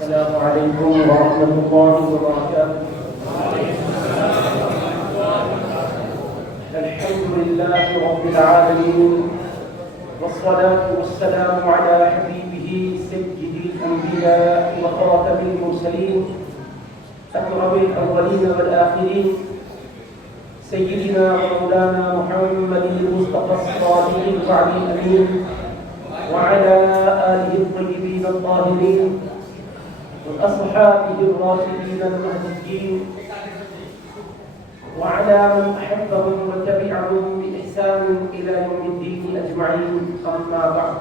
السلام عليكم ورحمة الله وبركاته. الحمد لله رب العالمين، والصلاة والسلام على حبيبه سيد الأنبياء وخاتم المرسلين أكرم الأولين والآخرين سيدنا ومولانا محمد المصطفى الصادق الوعد الأمين وعلى آله الطيبين الطاهرين وأصحابه الراشدين المهديين وعلى من أحبهم وتبعهم بإحسان إلى يوم الدين أجمعين. أما بعد،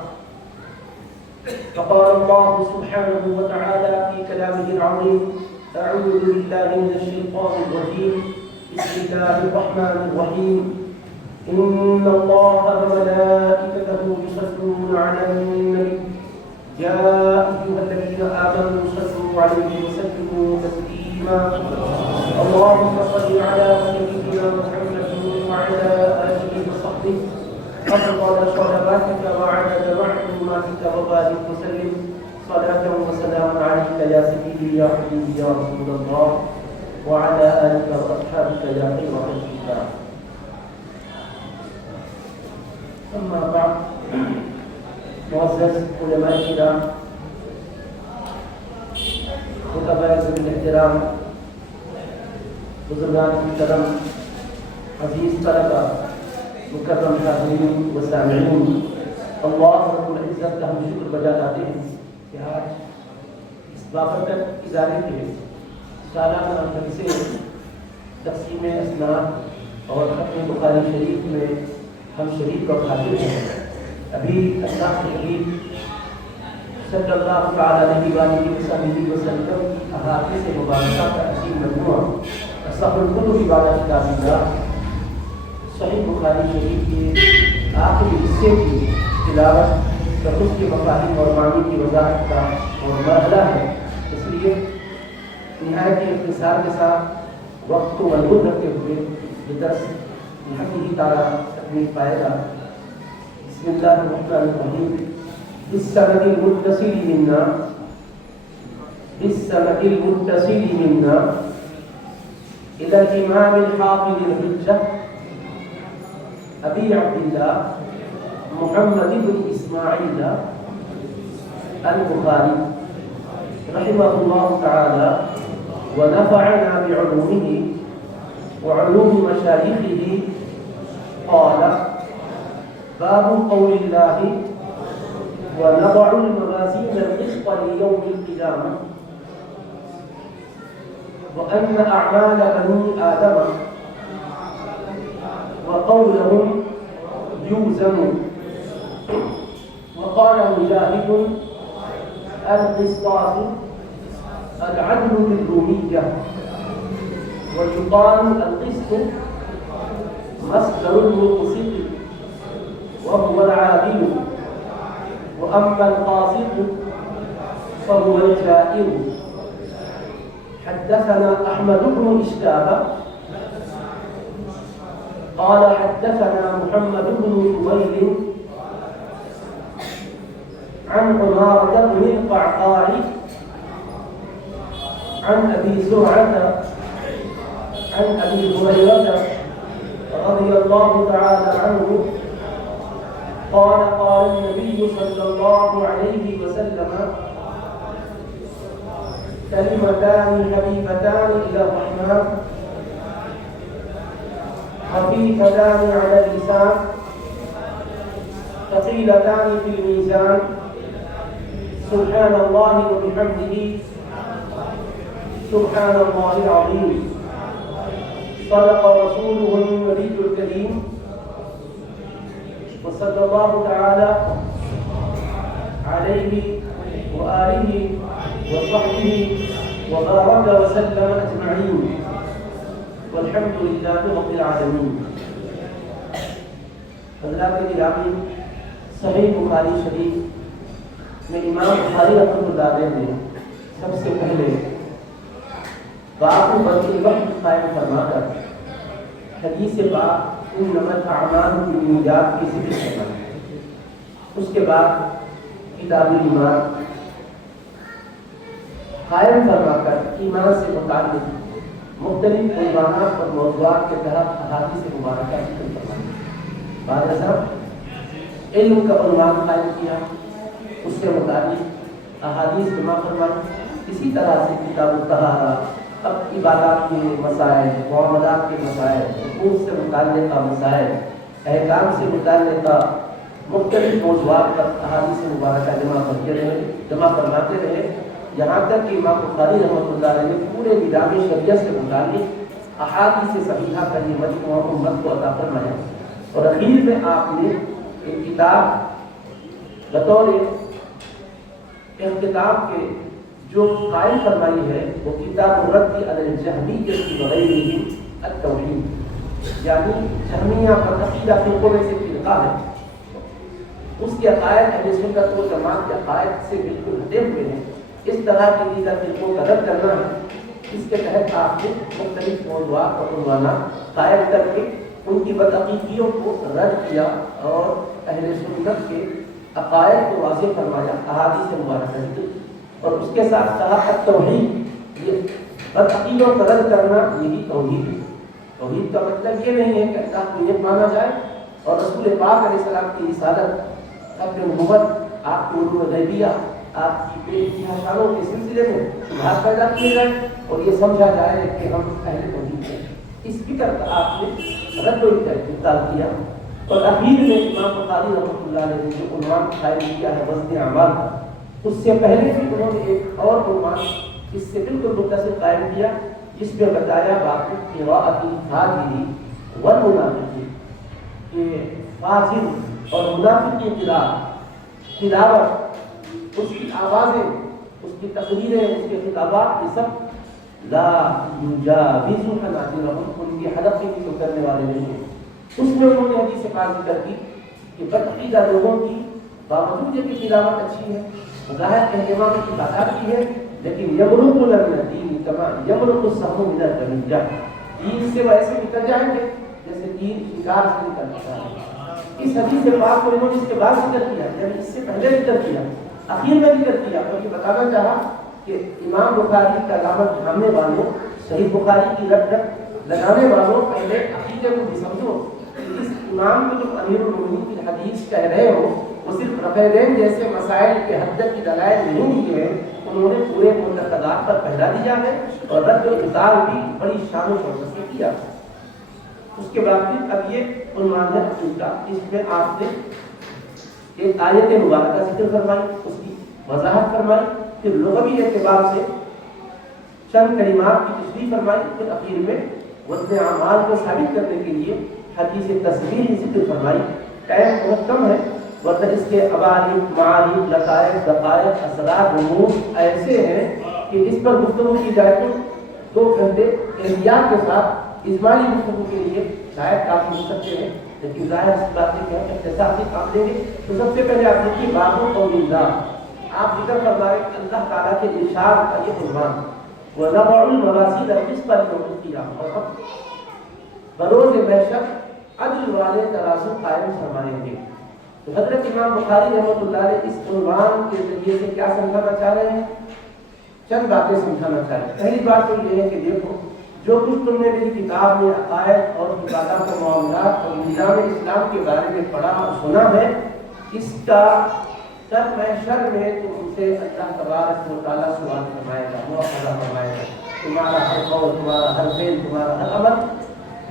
فقال الله سبحانه وتعالى في كلامه العظيم: أعوذ بالله من الشيطان الرجيم، بسم الله الرحمن الرحيم. إن الله وملائكته يصلون على النبي يا أيها الذين آمنوا صلوا عليه وسلموا تسليما. اللهم صل على سيدنا محمد وعلى آله وصحبه أفضل صلواتك وعدد معلوماتك وبارك وسلم صلاة وسلاما عليك يا سيدي يا حبيبي يا رسول الله وعلى آلك وأصحابك يا خير خلق الله. أما بعد، معزز علماء کرام، خطباء ذوی الاحترام، بزرگان محترم، عزیز طلبہ، مکرم حاضرین و سامعین، اللہ رب العزت کا ہم شکر بجا لاتے ہیں کہ آج اس بابرکت ادارے کے سالانہ جلسے تقسیم اسناد اور ختم بخاری شریف میں ہم شریف اور حاضر ہیں. ابھی اللہ کے حبیب صلی اللہ علیہ وسلم کی احادیث مبارکہ کا عظیم مجموعہ اصح الکتب عبادت کتابہ صحیح بخاری شریف کے آخری حصے کی تلاوت اور اس کے مفاہیم اور معنی کی وضاحت کا اور مرحلہ ہے. اس لیے نہایت اختصار کے ساتھ وقت کو محدود رکھتے ہوئے یہ درس یہاں تعالیٰ تکمیل پائے گا. بسم اللہ الرحمن الرحیم. بالسند المتصل منا إلى الإمام الحافظ الحجة أبي عبد الله محمد بن إسماعيل البخاري رحمه الله تعالى ونفعنا بعلومه وعلوم مشايخه. قال: باب قول الله: ونضع الموازين القسط ليوم القيامة وأن أعمال بني آدم وقولهم يوزن. وقال مجاهد: القسطاس العدل بالرومية. ويقال القسط مصدر المقسط وهو العادل، وأما القاسط فهو الجائر. حدثنا أحمد بن إشتاب قال حدثنا محمد بن طويل عن عمارة بن القعقاع عن أبي زرعة عن أبي هريرة رضي الله تعالى عنه قال: قال النبي صلى الله عليه وسلم: كلمتان حبيبتان إلى الرحمن خفيفتان على اللسان ثقيلتان في الميزان سبحان الله وبحمده سبحان الله العظيم. صدق رسوله النبي الكريم وصلى الله تعالى عليه وآله وصحبه وبارك وسلم أجمعين والحمد لله رب العالمين. حضرات گرامی، صحیح بخاری شریف میں امام بخاری رحمۃ اللہ علیہ نے سب سے پہلے باب بدء الوحی قائم فرما کر حدیث پاک انما الاعمال بالنیات کی ذکر فرمائی. اس کے بعد کتاب ایمان قائم فرما کر ایمان سے متعلق مختلف عنوانات اور موضوعات کے تحت احادیث مبارکہ ذکر فرمائی۔ بعد ازاں علم کا عنوان قائم کیا، اس سے متعلق احادیث جمع فرمائی۔ اسی طرح سے کتاب الطہارہ، اب عبادات کے مسائل، معاملات کے مسائل، حقوق سے متعلقہ مسائل، احکام سے متعلقہ مختلف موضوعات پر احادیث مبارکہ جمع فرماتے رہے، یہاں تک کہ امام بخاری رحمۃ اللہ علیہ نے پورے نظام شریعت سے متعلق احادیث صحیحہ کا یہ مجموعہ امت کو عطا فرمایا۔ اور اخیر میں آپ نے ایک کتاب بطور اختتام کے جو قائم فرمائی ہے وہ کتاب الرد علی الجہمیہ وغیرہ التوحید، یعنی جہمیہ پر عقیدہ فرقوں میں سے فرقہ ہے، اس کے عقائد اہل سنت و جماعت کے عقائد سے بالکل ہٹے ہوئے ہیں، اس طرح کے دیگر فرقوں کا رد کرنا ہے۔ اس کے تحت آپ نے مختلف موضوعات اور عنوانات قائم کر کے ان کی بدعقیدیوں کو رد کیا اور اہل سنت کے عقائد کو واضح فرمایا، احادیث مبارکہ ذکر، اور اس کے ساتھ کہا توحید، یہ بدعقیدوں کا رد کرنا یہی توحید ہے۔ توحید کا مطلب یہ نہیں ہے کہ اللہ کو یہ مانا جائے اور رسول پاک علیہ السلام کی رسالت، اپنے نبوت، آپ کی علوم غیبیہ، آپ کی بے انتہا کے سلسلے میں شبہات پیدا کیے جائے اور یہ سمجھا جائے کہ ہم اہل توحید ہیں۔ اس فکر کا آپ نے رد و ابطال کیا۔ اور اخیر میں امام بخاری رحمۃ اللہ علیہ نے جو عنوان قائم کیا ہے وزن اعمال کا، اس سے پہلے بھی انہوں نے ایک اور عنوان اس سے بالکل متصل قائم کیا، جس میں بتایا باب قراءۃ الفاجر والمنافق، کہ فاجر اور منافق کی تلاوت، اس کی آوازیں، اس کی تقریریں، اس کے خطابات، یہ سب لا یجاوز حناجرہم، ان کی حلق کی تو کرنے والے نہیں ہیں۔ اس میں انہوں نے حدیث پاک ذکر کی کہ بدعقیدہ لوگوں کی باوجود یہ کہ تلاوت اچھی ہے، ظاہر اہتمام کی بات کی ہے، لیکن یمرق من الدین کما یمرق السهم من الرمیہ، دین سے ویسے نکل جائیں گے جیسے دین شکار سے نکلتا ہے۔ اس حدیث پاک کو انہوں نے اس کے بعد ذکر کیا، یعنی اس سے پہلے ذکر کیا، اخیر میں ذکر کیا، اور یہ بتانا چاہا کہ امام بخاری کا دامن تھامنے والوں، صحیح بخاری کی رٹ لگانے والوں، پہلے عقیدے کو بھی سمجھو کہ اس امام کو جو امیر المومنین کی حدیث کہہ رہے ہو وہ صرف رفع دین جیسے مسائل کے حد تک کی دلائل نہیں دیے ہیں، انہوں نے پورے معتقدات پر پہلا دیا ہے اور رد و ابطال بھی بڑی شان و شوکت سے کیا۔ اس کے بعد پھر اب یہ عنوان ہے عقیدہ، اس میں آپ نے ایک آیت مبارکہ ذکر فرمائی، اس کی وضاحت فرمائی، پھر لغوی اعتبار سے چند کلمات کی تشریح فرمائی، پھر اخیر میں وزن اعمال کو ثابت کرنے کے لیے حدیث تصریح ذکر فرمائی۔ ٹائم بہت کم ہے، ورنہ اس کے عوارض، معارف، لطائف، دقائق، اسرار، رموز ایسے ہیں کہ اس پر گفتگو کی جائے تو 2 گھنٹے احتیاط کے ساتھ اجمالی گفتگو کے لیے شاید کافی ہو سکتے ہیں، لیکن ظاہر اس بات ہے کہ ہم اختصاصی کام دیں گے۔ تو سب سے پہلے آپ دیکھیے باب قول اللہ، آپ ذکر فرما رہے ہیں اللہ تعالیٰ کے ارشاد کا یہ عنوان، وَنَضَعُ الْمَوَازِينَ الْقِسْطَ لِيَوْمِ الْقِيَامَةِ، اور ہم بروز محشر عدل والے ترازو قائم فرمائیں گے۔ تو حضرت امام بخاری رحمۃ اللہ علیہ اس عنوان کے ذریعے سے کیا سمجھانا چاہ رہے ہیں؟ چند باتیں سمجھانا چاہ رہے ہیں۔ پہلی بات تو یہ ہے کہ دیکھو، جو کچھ تم نے میری کتاب میں عقائد اور عبادات و معاملات اور نظام اسلام کے بارے میں پڑھا اور سنا ہے، اس کا سر محشر میں تم سے اللہ تبارک و تعالیٰ سوال فرمائے گا، مواخذہ فرمائے گا۔ تمہارا ہر قول، تمہارا ہر فعل، تمہارا ہر عمل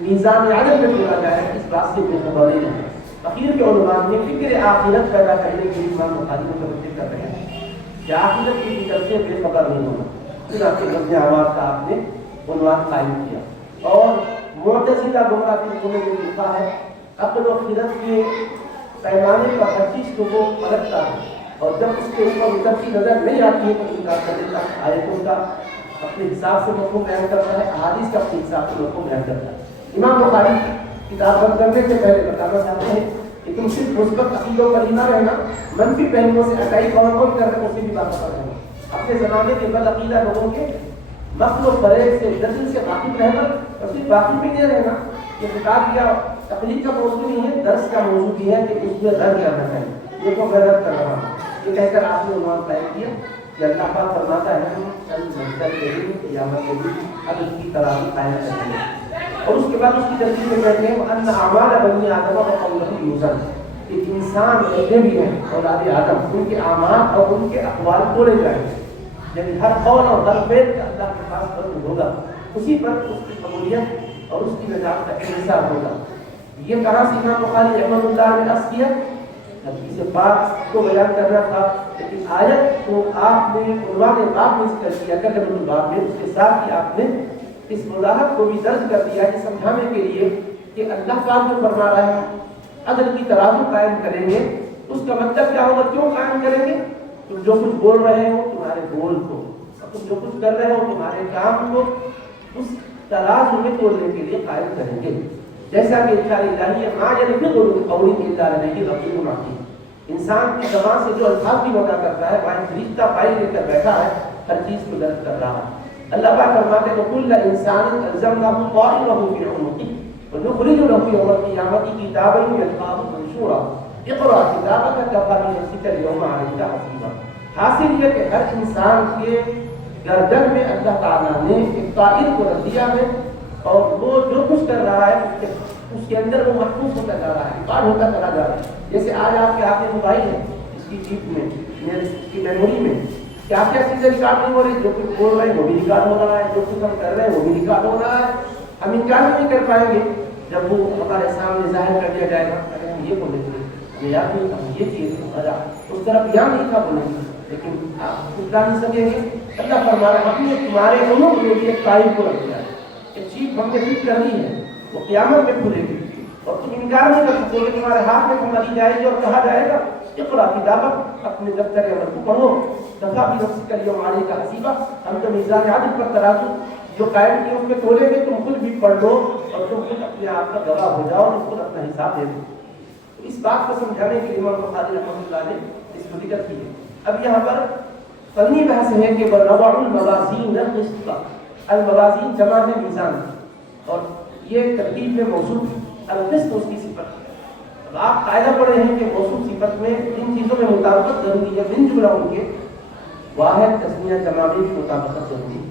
میزان عدل میں تولا جائے، اس بات سے بے خبر نہیں ہے۔ اخیر کے عنوان میں فکر آخرت پیدا کرنے کے لیے امام بخاری متوجہ کر رہے ہیں کہ آخرت کی فکر سے بے خبر نہیں ہونا۔ پھر آپ کے وزن اعمال کا آپ نے عنوان قائم کیا، اور معتزلہ گمراہ فرقوں نے لکھا ہے عقل و خرد کے پیمانے پر ہر چیز کو وہ پلٹتا ہے، اور جب اس کے اوپر اترتی نظر نہیں آتی ہے تو انکار کر دیتا ہے، آیتوں کا اپنے حساب سے مفہوم بیان کرتا ہے، احادیث کا اپنے حساب سے مفہوم بیان کرتا ہے۔ امام بخاری کتاب بند کرنے سے پہلے بتانا چاہتے ہیں کہ تم صرف مثبت عقیدوں پر ہی نہ رہنا، منفی پہلوؤں سے عقائد کون کر رہے ہیں اسے بھی بات کر رہنا، اپنے زمانے کے بد عقیدہ لوگوں کے مکر و فریب سے دلیل سے واقف رہنا، اور صرف واقف ہی نہیں رہنا، یہ کتاب یا تقریر کا موضوع نہیں ہے، درس کا موضوع بھی ہے کہ اس میں رد کرنا چاہیے۔ دیکھو میں رد کر رہا ہوں، یہ کہہ کر آپ نے عنوان قائم کیا۔ کہ اللہ پاک فرماتا ہے ہم کل محشر کے دن قیامت کے دن عدل کی ترازو قائم کریں گے، اور اس کے بعد اس کی ترتیب میں کہتے ہیں ان اعمال بنی آدم و قولہ یوزن، ایک انسان جتنے بھی ہیں اولاد آدم ان کے اعمال اور ان کے اقوال تولے جائیں گے، یعنی ہر قول اور ہر فعل کا اللہ کے پاس فرض ہوگا، اسی پر اس کی قبولیت اور اس کی نجات کا انحصار ہوگا۔ یہ کہاں سے امام بخاری رحمۃ اللہ نے عرض کیا؟ حدیث پاک کو بیان کرنا تھا، لیکن آیت کو آپ نے عنوان باب میں ذکر کیا کلمۃ الباب میں، اس کے ساتھ ہی آپ نے اس وضاحت کو بھی درج کر دیا کہ سمجھانے کے لیے کہ اللہ پاک جو فرما رہا ہے عدل کی ترازو قائم کریں گے، اس کا مطلب کیا ہوگا؟ کیوں قائم کریں گے؟ تم جو کچھ بول رہے ہو تمہارے بول کو، اور تم جو کچھ کر رہے ہو تمہارے کام کو اس ترازو میں تولنے کے لیے قائم کریں گے۔ جیسا کہ ارشاد الہی ہے ما یلفظ من قول الا لدیہ رقیب عتید، انسان کی زبان سے جو الفاظ بھی وضع کرتا ہے وہاں فرشتہ فائل لے کر بیٹھا ہے، ہر چیز کو درج کر رہا ہے۔ اللہ پاک فرماتے ہیں کل انسان الزمناه طائره في عنقه ونخرج له يوم القيامة كتابا يلقاه منشورا اقرأ كتابك كفى بنفسك اليوم عليك حسيبا۔ حاصل یہ کہ ہر انسان کے گردن میں اللہ تعالیٰ نے ایک طائر کو رکھ دیا ہے، اور وہ جو کچھ کر رہا ہے اس کے اندر وہ محفوظ ہوتا جا رہا ہے، ریکارڈ ہوتا چلا جا رہا ہے۔ جیسے آج آپ کے ہاتھ میں موبائل ہے، اس کی چپ میں اس کی میموری میں کیا کیا چیزیں ریکارڈ نہیں ہو رہی، جو کچھ بول رہے ہیں وہ بھی ریکارڈ ہو رہا ہے، جو کچھ ہم کر رہے ہیں وہ بھی ریکارڈ ہو رہا ہے۔ ہم انکار نہیں کر پائیں گے جب وہ ہمارے سامنے ظاہر کر دیا جائے گا، اگر ہم یہ بولیں گے ہمیں یاد نہیں ہم یہ چیز اس طرف یاد نہیں تھا بولیں گے، لیکن آپ اتنا نہیں سکیں گے۔ اللہ فرما رہا ہے ہم نے تمہارے انہوں کے لیے قائم کو رکھ دیا ہے، چیز ہم نے فٹ کرنی ہے، وہ قیامت میں کھلے گی، اور تم انکار نہیں کر سکتے کہ تمہارے ہاتھ میں تمہاری جائے گی اور کہا جائے گا اقرأ کتابک، اپنے دفتر عمل کو پڑھو، کفی بنفسک اليوم علیک حسیبا، ہم تو میزان عدل پر ترازو جو قائم کیے اس میں تولے گے، تم خود بھی پڑھ لو اور تم خود اپنے آپ کا گواہ ہو جاؤ اور خود اپنا حساب دے دو۔ تو اس بات کو سمجھانے کے لیے امام بخاری رحمۃ اللہ نے اس کو ذکر کی ہے۔ اب یہاں پر فنی بحث ہے کہ وَنَضَعُ الْمَوَازِينَ الْقِسْطَ، الموازین جمع ہے میزان، اور یہ ترکیب میں موصوف القسط اس کی صفت ہے۔ اب آپ قاعدہ پڑھے ہیں کہ موصوف صفت میں جن چیزوں میں مطابقت ضروری ہے من جملہ ان کے واحد تسنیہ جمع میں بھی مطابقت ضروری ہے۔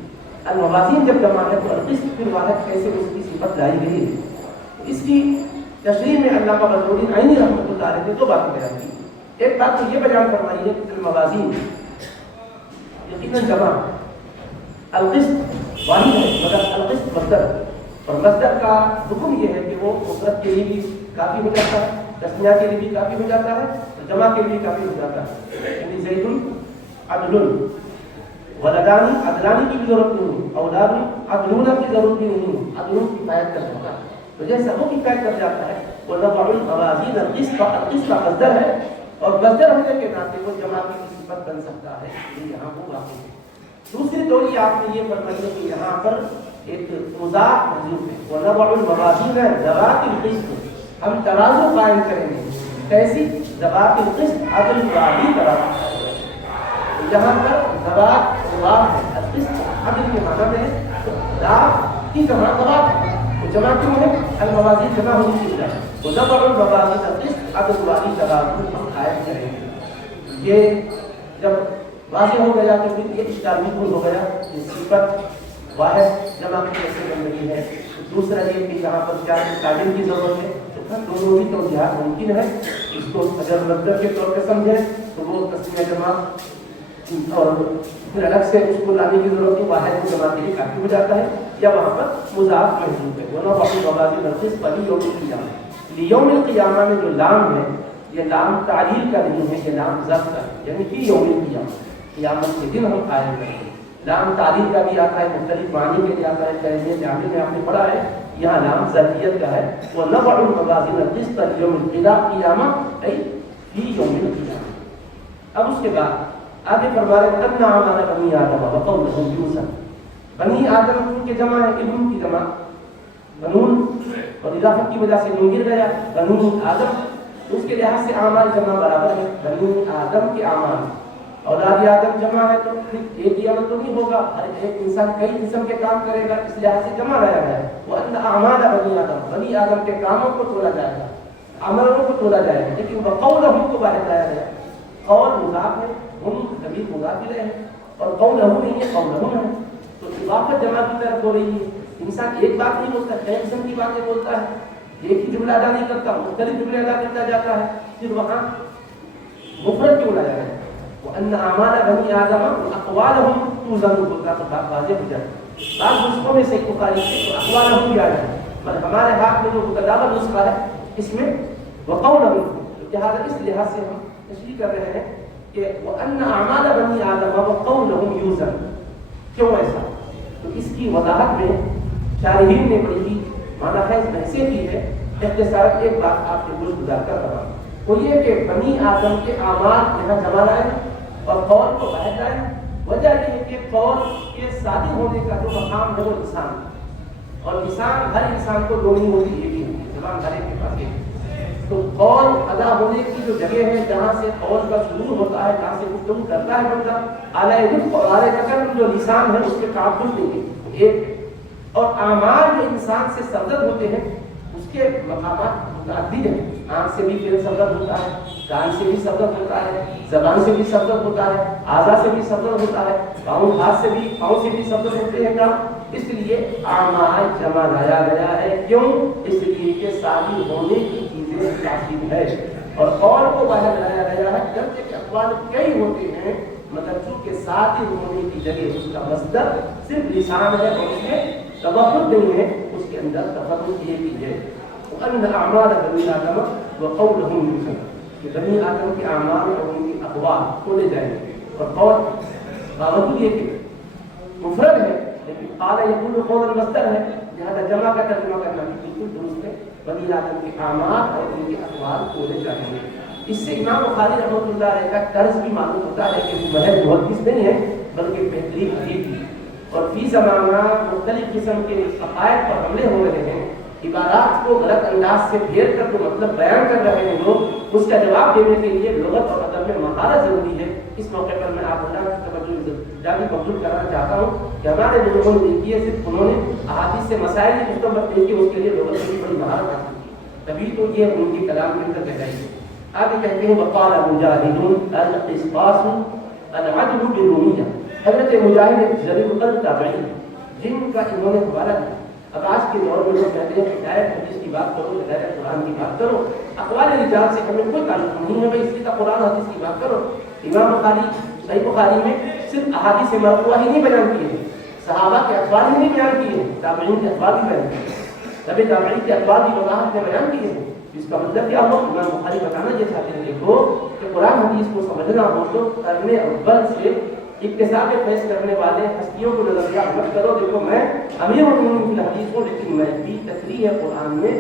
الموازین جب جمع ہے تو القسط پھر واحد کیسے اس کی صفت لائی گئی ہے، اس کی تشریح میں علامہ بدرالدین عینی رحمۃ اللہ علیہ نے دو باتیں بیان کی۔ ایک بات تو یہ بیان فرمائی ہے کہ الموازین یقیناً جمع، القسط واحد ہے مگر القسط مصدر، اور مصدر کا حکم یہ ہے کہ وہ مفرد کے لیے بھی کافی ہو جاتا ہے، تسنیہ کے لیے بھی کافی ہو جاتا ہے، اور جمع کے لیے بھی کافی ہو جاتا ہے۔ یعنی زید عدل، ولدانی عدلانی کی بھی ضرورت نہیں، اولاد عدلون کی ضرورت بھی نہیں، عدلون کفایت کر جاتا ہے۔ تو جیسا وہ کفایت کر جاتا ہے وَنَضَعُ الْمَوَازِينَ الْقِسْطَ، القسط کا مصدر ہے، اور مصدر ہونے کے ناطے وہ جمع کی صفت بن سکتا ہے، یہ یہاں وہ واقع ہے۔ دوسری توجہ آپ نے یہ فرمائی ہے کہ یہاں پر ایک مضاف محذوف ہے، وَنَضَعُ الْمَوَازِينَ ذَوَاتِ الْقِسْطِ، ہم ترازو قائم کریں گے، کیسی؟ ذوات القسط، عدل والی ترازو قائم کریں گے۔ یہاں پر ذوات مضاف ہے، القسط عدل کے معنی میں ہے، تو ذات کی جمع ذوات ہے، وہ جمع کیوں ہے؟ الموازین جمع ہونے کی وجہ سے وَنَضَعُ الْمَوَازِينَ الْقِسْطَ، عدل والی ترازو ہم قائم کریں گے۔ یہ جب واضح ہو گیا تو پھر یہ اشکال بھی دور ہو گیا کہ صفت واحد جمع کی کیسے بن رہی ہے۔ دوسرا یہ کہ یہاں پر کیا تعلیم کی ضرورت ہے، تو دونوں ہی توجیہات ممکن ہے۔ اس کو اگر مصدر کے طور پہ سمجھیں تو وہ تسنیہ جمع، اور پھر الگ سے اس کو لانے کی ضرورت ہے، واحد کو جمع کے لیے کافی ہو جاتا ہے، یا وہاں پر مضاف محذوف ہے۔ وَنَضَعُ الْمَوَازِينَ الْقِسْطَ لِيَوْمِ الْقِيَامَةِ، لیوم القیامہ میں جو لام ہے یہ لام تعلیل کا نہیں ہے، یہ لام ظرف کا ہے، یعنی فی یوم القیامہ، قیامت کے دن ہم قائم کریں گے۔ لام تعلیل کا بھی آتا ہے، مختلف معنی کے لیے آتا ہے، تیمیہ جامع میں آپ نے پڑھا ہے، یہاں لام ظرفیت کا ہے۔ وَنَضَعُ الْمَوَازِينَ الْقِسْطَ لِيَوْمِ الْقِيَامَةِ أي فی یوم القیامہ۔ اب اس کے بعد آگے فرما رہے ہیں اَنَّ أَعْمَالَ بَنِي آدَمَ وَقَوْلُهُمْ يُوسَفُ، بنی آدم کی جمع ہے، ابن کی جمع، بنون اور اضافت کی وجہ سے نون گر گیا، بنی آدم، اس کے لحاظ سے اعمال جمع برابر ہے، بنی آدم کے اعمال، اولاد آدم جمع ہے تو پھر ایک ہی عمل تو نہیں ہوگا، ہر ایک انسان کئی قسم کے کام کرے گا، اس لحاظ سے جمع لایا گیا ہے۔ وَأَنَّ أَعْمَالَ بَنِي آدَمَ، بنی آدم کے کاموں کو تولا جائے گا، عملوں کو تولا جائے گا، لیکن وَقَوْلَهُمْ کو باہر لایا گیا، قول مضاف ہے، ہم ضمیر مضاف الیہ ہے، اور قولہ نہیں ہے، قولہ ہے، تو اضافت جمع کی طرف ہو رہی ہے. انسان ایک بات نہیں بولتا، کئی قسم کی باتیں بولتا ہے، ایک ہی جملہ ادا نہیں کرتا، مختلف جملے ادا کرتا جاتا ہے. پھر وہاں مفرد کیوں لایا ہے؟ وَأَنَّ أَعْمَالَ بَنِي آدَمَ وَأَقْوَالَهُمْ تُوزَنُ ہوتا تو بات واضح ہو جائے. بعض نسخوں میں سے بخاری سے تو اقوالہم بھی آ جائے، پر ہمارے ہاتھ میں جو متداول نسخہ ہے اس میں وقولہم، لہٰذا اس لحاظ سے ہم تشریح کر رہے ہیں کہ وَأَنَّ أَعْمَالَ بَنِي آدَمَ وَقَوْلَهُمْ يُوزَنُ. کیوں ایسا؟ تو اس کی وضاحت میں شارحین نے بڑی ہی معنی خیز بحثیں کی ہے. اختصار ایک بات آپ کے گوش گزار کر رہا ہوں، وہ یہ کہ بنی آدم کے اعمال یہاں جمع لائے اور قول کو باہر لائے. وجہ یہ ہے کہ قول کے صادق ہونے کا جو مقام ہے وہ انسان، اور انسان ہر انسان کو دو نہیں ہوتی، ایک ہی ہوتی ہے، زبان ہر ایک کے پاس ایک. تو قول ادا ہونے کی جو جگہ ہے جہاں سے قول کا شروع ہوتا ہے، جہاں سے گفتگو کرتا ہے بندہ، اعلیٰ رتب اور اعلیٰ قدر جو لسان ہے اس کے تعبد نہیں ہے ایک. اور اعمال جو انسان سے صدر ہوتے ہیں اس کے مقامات متعدد ہیں. آنکھ سے بھی فعل صدر ہوتا ہے، کان سے بھی صدر ہوتا ہے، زبان سے بھی صدر ہوتا ہے، اعضاء سے بھی صدر ہوتا ہے، پاؤں ہاتھ سے بھی پاؤں سے بھی صدر ہوتے ہیں کام. اس لیے اعمال جمع لایا گیا ہے. کیوں؟ اس لیے کہ شادی ہونے کی چیزیں تاثیر ہے. اور قول کو باہر لایا گیا ہے جبکہ اقوال کئی ہوتے ہیں، مگر چونکہ شادی ہونے کی جگہ اس کا مصدر صرف لسان ہے اور اس میں توحد نہیں ہے، اس کے اندر تفرد یہ بھی ہے. وَأَنَّ أَعْمَالَ بَنِي آدَمَ وَقَوْلَهُمْ يُوزَنُ، کہ بنی آدم کے اعمال اور ان کی اقوال تولے جائیں گے. اور قول باوجود یہ کہ مفرد ہے لیکن قال یقول قول مصدر ہے، لہذا جمع کا ترجمہ کرنا بھی بالکل درست ہے. بنی آدم کے اعمال اور ان کے اقوال تولے جائیں گے. اس سے امام بخاری رحمۃ اللہ علیہ کا طرز بھی معلوم ہوتا ہے کہ محض محدث نہیں ہے بلکہ بہترین حدیث بھی. اور فی زمانہ مختلف قسم کے عقائد پر حملے ہو رہے ہیں، عبارات کو غلط انداز سے پھیر کر جو مطلب بیان کر رہے ہیں لوگ، اس کا جواب دینے کے لیے لغت اور ادب میں مہارت ضروری ہے. اس موقع پر میں آپ اللہ کی توجہ جانی مبذول کرنا چاہتا ہوں کہ ہمارے جو لوگوں نے دیکھی ہے صرف انہوں نے احادیث سے مسائل کی مستمت دیکھی، اس کے لیے لغت کی بڑی مہارت حاصل کی، تبھی تو یہ ان کے کلام کے اندر گہرائی. آگے کہتے ہیں وقال مجاہد القسطاس العدل بالرومیہ. حضرت مجاہد ایک ذریع القلب تابعی جن کا انہوں نے حوالہ دیا. اب آج کے دور میں لوگ کہتے ہیں کہ ڈائریکٹ حدیث کی بات کرو، ڈائریکٹ قرآن کی بات کرو، اقوال رجال سے ہمیں کوئی تعلق نہیں ہے، بھائی اس لیے قرآن حدیث کی بات کرو. امام بخاری صحیح بخاری میں صرف احادیث مرفوعہ ہی نہیں بیان کیے ہیں، صحابہ کے اقوال ہی نہیں بیان کیے ہیں، تابعین کے اقوال بھی بیان کیے ہیں، تبھی تابعین کے اقوال بھی وضاحت میں بیان کیے ہیں. اس کا مطلب کیا ہو؟ امام بخاری بتانا یہ چاہتے ہیں دیکھو کہ قرآن حدیث کو سمجھنا ہو تو قرن اول سے اکتساب فیض کرنے والے ہستیوں کو نظریات مت کرو. دیکھو میں امیر المومنین کی حدیث ہوں، لیکن میں بھی تشریح قرآن میں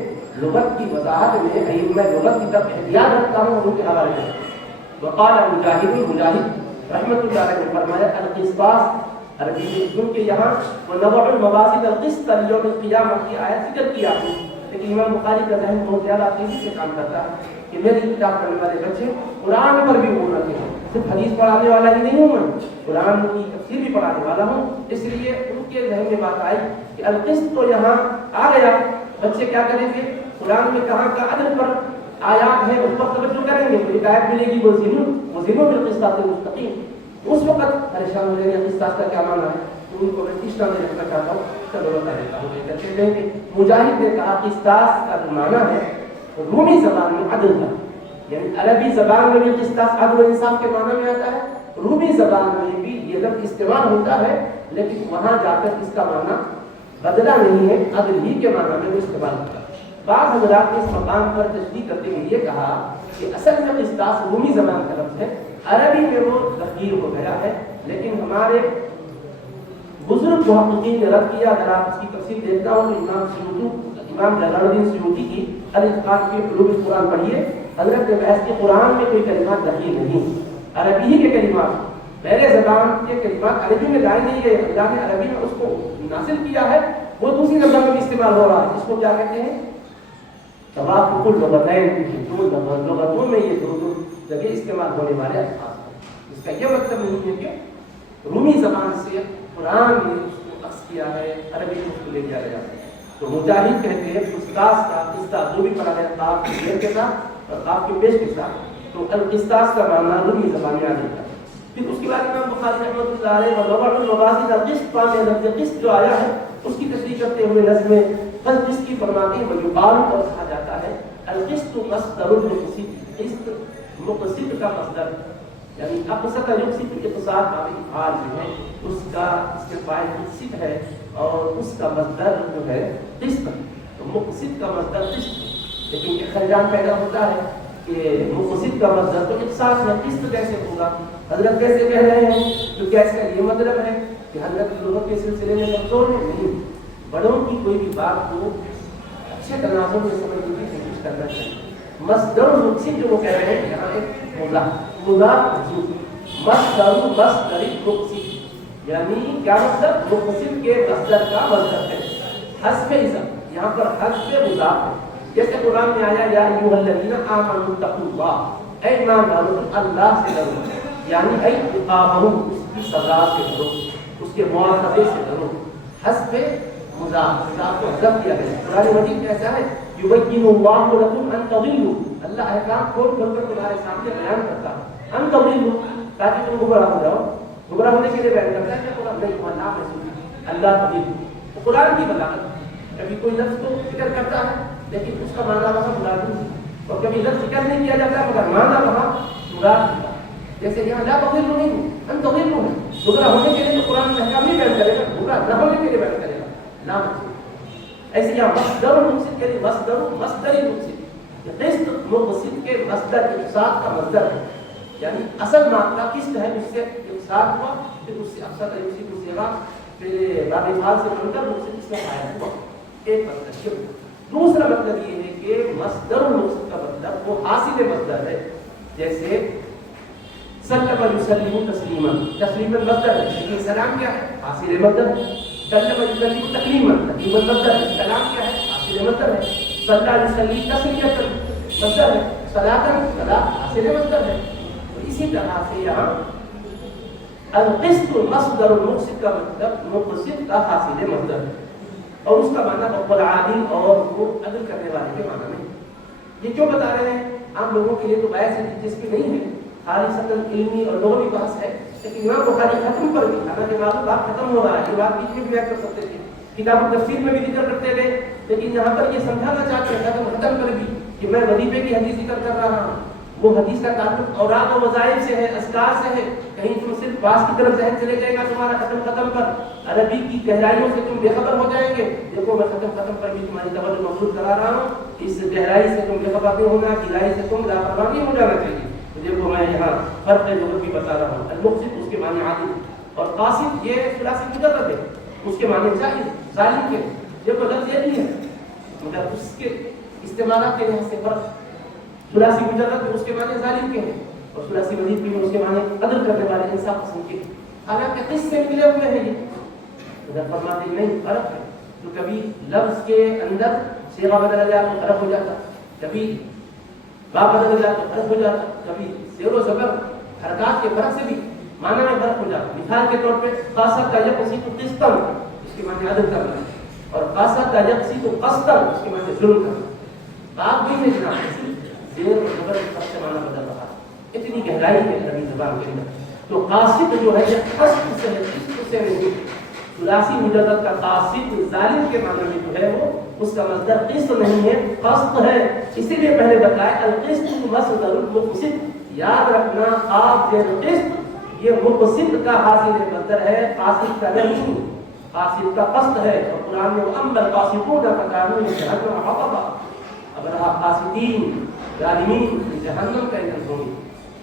لغت کی وضاحت میں میں لغت کی طرف احتیاط رکھتا ہوں ان کے حوالے سے. وقال مجاہد رحمۃ اللہ علیہ نے فرمایا القسطاس عربی میں، کیونکہ یہاں ونضع الموازین القسط لیوم القیامہ کی آیت ذکر کیا ہے، لیکن امام بخاری کا ذہن بہت زیادہ تیزی سے کام کرتا ہے کہ میری کتاب پڑھنے والے بچے قرآن پر بھی غور رکھیں. صرف حدیث پڑھانے والا ہی نہیں ہوں میں، قرآن کی تفسیر بھی پڑھانے والا ہوں. اس لیے ان کے ذہن میں بات آئی کہ القسط تو یہاں آ گیا، بچے کیا کریں گے؟ قرآن میں کہاں کا عدل پر آیات ہے اس پر توجہ کریں گے، تو ہدایت ملے گی. وہ ذنوں بالقسطاس المستقیم. اس وقت پریشان ہو جائیں گے قسطاس کا کیا معنی ہے، تو ان کو میں تیسرا میں رکھنا چاہتا ہوں. چلو بتا دیتا ہوں. یہ کہتے ہیں کہ مجاہد نے کہا قسطاس کا جو معنی ہے رومی زبان میں عدل کا، یعنی عربی زبان میں بھی قسطاس عدل و انصاف کے معنی میں آتا ہے، رومی زبان میں بھی یہ لفظ استعمال ہوتا ہے، لیکن وہاں جا کر اس کا معنی بدلا نہیں ہے، عدل ہی کے معنی میں وہ استعمال ہوتا ہے. بعض حضرات نے اس مقام پر تشریح کرتے ہوئے یہ کہا کہ اصل میں قسطاس رومی زبان کا لفظ ہے، عربی میں وہ تغیر ہو گیا ہے. لیکن ہمارے بزرگ محققین نے رد کیا. اگر آپ اس کی تفسیر دیکھتا ہوں تو امام جلال الدین سیوطی کی الاتقان فی علوم القرآن پڑھیے. حضرت نے بحث کی قرآن میں کوئی کلمات دخیل نہیں، عربی ہی کے کلمات، پہلے زبان کے کلمات عربی میں لائے نہیں گئے، اللہ نے عربی میں اس کو نازل کیا ہے، وہ دوسری زبان میں بھی استعمال ہو رہا ہے، جس کو کیا کہتے ہیں توافق اللغتین. دو لغتوں میں یہ دو جگہ استعمال ہونے والے الفاظ ہیں. اس کا یہ مطلب نہیں ہے کہ رومی زبان سے قرآن نے اس کو عکس کیا ہے، عربی میں اس کو لے جایا گیا ہے. تو مجاہد کہتے ہیں قسطاس کا قسطہ جو بھی پڑھا گیا قاف کے کے ساتھ اور قاف کے پیش کے ساتھ، تو القسطاس کا معنی رومی زبان میں آ جاتا ہے. پھر اس کے بعد امام بخاری رحمۃ اللہ علیہ وضع الموازین القسط میں لفظ قسط جو آیا ہے اس کی تشریح کرتے ہوئے نظم قسط کی فرماتے ہیں ویقال اور کہا جاتا ہے القسط مصدر المقسط، قسط مقسط کا مصدر یعنی اقسط یقسط اقساط کا افعال جو ہے اس کا اس کے فاعل مقسط ہے اور اس کا مصدر جو ہے قسط، تو مقسط کا مصدر قسط، لیکن یہ خلجان پیدا ہوتا ہے کہ مقسط کا مصدر تو اقساط ہے، قسط کیسے ہوگا؟ حضرت کیسے کہہ رہے ہیں؟ تو کیا اس کا یہ مطلب ہے کہ حضرت لغت کے سلسلے میں کمزور ہے؟ نہیں، بڑوں کی کوئی بھی بات کو اچھے تناظر میں سمجھنے کی کوشش کرنا چاہیے۔ مصدر مقسط جو وہ کہہ رہے ہیں یہاں ایک مضاف مصدر مقسط، یعنی کیا مطلب؟ مقسط کے مصدر کا مصدر ہے حذف اضافہ، یہاں پر حذف مضاف ہے۔ جیسے قرآن میں آیا یا ایھا الذین آمنوا اتقوا اللہ، اے ایمان والو اللہ سے ڈرو، یعنی اے عقابہ، اس کی سزا سے ڈرو، اس کے مواخذے سے ڈرو۔ حذف مضاف کو حذف کیا گیا۔ قرآن مجید میں ایسا ہے یبین اللہ لکم ان تضلوا، اللہ احکام کھول کھول کر تمہارے سامنے بیان کرتا ہے ان تضلوا، تاکہ تم گمراہ ہو جاؤ۔ گمراہ ہونے کے لیے بیان کرتا ہے کہ قرآن نہیں ماننا ہے اللہ تضلوا، قرآن کی بلاغت۔ کبھی کوئی لفظ کو ذکر کرتا ہے لیکن اس کا معنی وہاں مراد نہیں، اور کبھی لفظ ذکر نہیں کیا جاتا مگر معنی وہاں مراد ہوتا ہے۔ جیسے یہاں لا تضلوا نہیں ان تضلوا ہے، گمراہ ہونے کے لیے تو قرآن میں احکام نہیں بیان کرے گا، گمراہ نہ ہونے کے لیے بیان کرے گا، لا ایسے یہاں مصدر مقسط یعنی مصدر مقسط، قسط مقسط کے مصدر اقساط کا مصدر ہے، یعنی اصل معنی قسط ہے، اس سے اقساط ہوا، پھر اس سے اقساط یقسط کو سیغا، پھر باب فعال سے بن کر مقسط اس میں فاعل ہوا، ایک مطلب۔ دوسرا مطلب یہ ہے کہ مصدر مقسط کا مطلب وہ حاصل مصدر ہے، جیسے سلم یسلم تسلیما، تسلیما مصدر ہے لیکن سلام کیا ہے؟ حاصل مصدر ہے۔ سلم یسلم تکلیما، تکلیما مصدر ہے، سلام کیا ہے؟ حاصل مصدر ہے۔ صلی یسلی تسلیۃ مصدر ہے، صلاۃ صلاۃ حاصل مصدر ہے۔ تو اسی طرح سے یہاں القسط مصدر المقسط کا مطلب مقسط کا حاصل مصدر ہے، اور اس کا معنی رب العالمین اور وہ عدل کرنے والے کے معنی میں۔ یہ کیوں بتا رہے ہیں؟ عام لوگوں کے لیے تو بحث دلچسپی نہیں ہے، خالص علمی اور لغوی بحث ہے، لیکن امام بخاری ختم پر بھی حالانکہ بات ختم ہو رہا ہے، یہ بات بیچ میں بھی بیان کر سکتے تھے، کتاب التفسیر میں بھی ذکر کرتے گئے، لیکن یہاں پر یہ سمجھانا چاہتے ہیں ختم پر بھی کہ میں وظیفے کی حدیث ذکر کر رہا ہوں، وہ حدیث کا تعلق اوراد و وظائف سے ہے، اذکار سے ہے، کہیں تم صرف باس کی طرف ذہن چلے جائے گا تمہارا ختم پر، عربی کی گہرائیوں سے تم بے خبر ہو جائیں گے۔ دیکھو میں ختم پر بھی تمہاری توجہ مبذول کرا رہا ہوں، اس گہرائی سے تم بے خبر نہیں ہونا، گہرائی سے تم لاپرواہ نہیں ہو جانا چاہیے۔ دیکھو میں یہاں فرق لغت بھی بتا رہا ہوں، المقسط اس کے معنی عادل اور قاصد یہ ثلاثی مجرد ہے، اس کے معنی جائز ظالم کے، دیکھو لفظ یہ نہیں ہے مگر اس کے استعمالات کے لحاظ سے فرق، ثلاثی مجرد اس کے معنی ظالم کے ہیں اور ثلاثی مزید بھی اس کے معنی عدل کرنے والے انصاف قسم کے، حالانکہ قسط سے ملے ہوئے ہیں یہ، مگر فرماتے نہیں فرق ہے، تو کبھی لفظ کے اندر صیغہ بدلا جائے تو فرق ہو جاتا، کبھی باب بدل جاتا تو فرق ہو جاتا، کبھی زیر و زبر حرکات کے فرق سے بھی معنی میں فرق ہو جاتا۔ مثال کے طور پہ قاصد یقسط قسطا، اس کے معنی عدل کرنا، اور قاصد یقسط قسطا اس کے معنی ظلم کرنا، باب بھی ہے جناب، زیر و زبر کے فرق سے معنی بدل رہا ہے، اتنی گہرائی ہے عربی زبان کے اندر۔ تو قاصد جو ہے یہ قصد سے ہے، قسط سے نہیں، ثلاثی مجرد کا قاصد ظالم کے معنی میں جو ہے وہ اس کا مصدر قسط نہیں ہے قسط ہے، اسی لیے پہلے بتایا القسط مصدر المقسط، یاد رکھنا آپ یہ قسط یہ مقسط کا حاصل مصدر ہے، قاصد کا نہیں، قاصد کا قسط ہے، اور قرآن میں وَأَمَّا الْقَاسِطُونَ فَكَانُوا لِجَهَنَّمَ حَطَبًا، اب رہا قاصدین ظالمین جہنم کا ایندھن ہوں گے،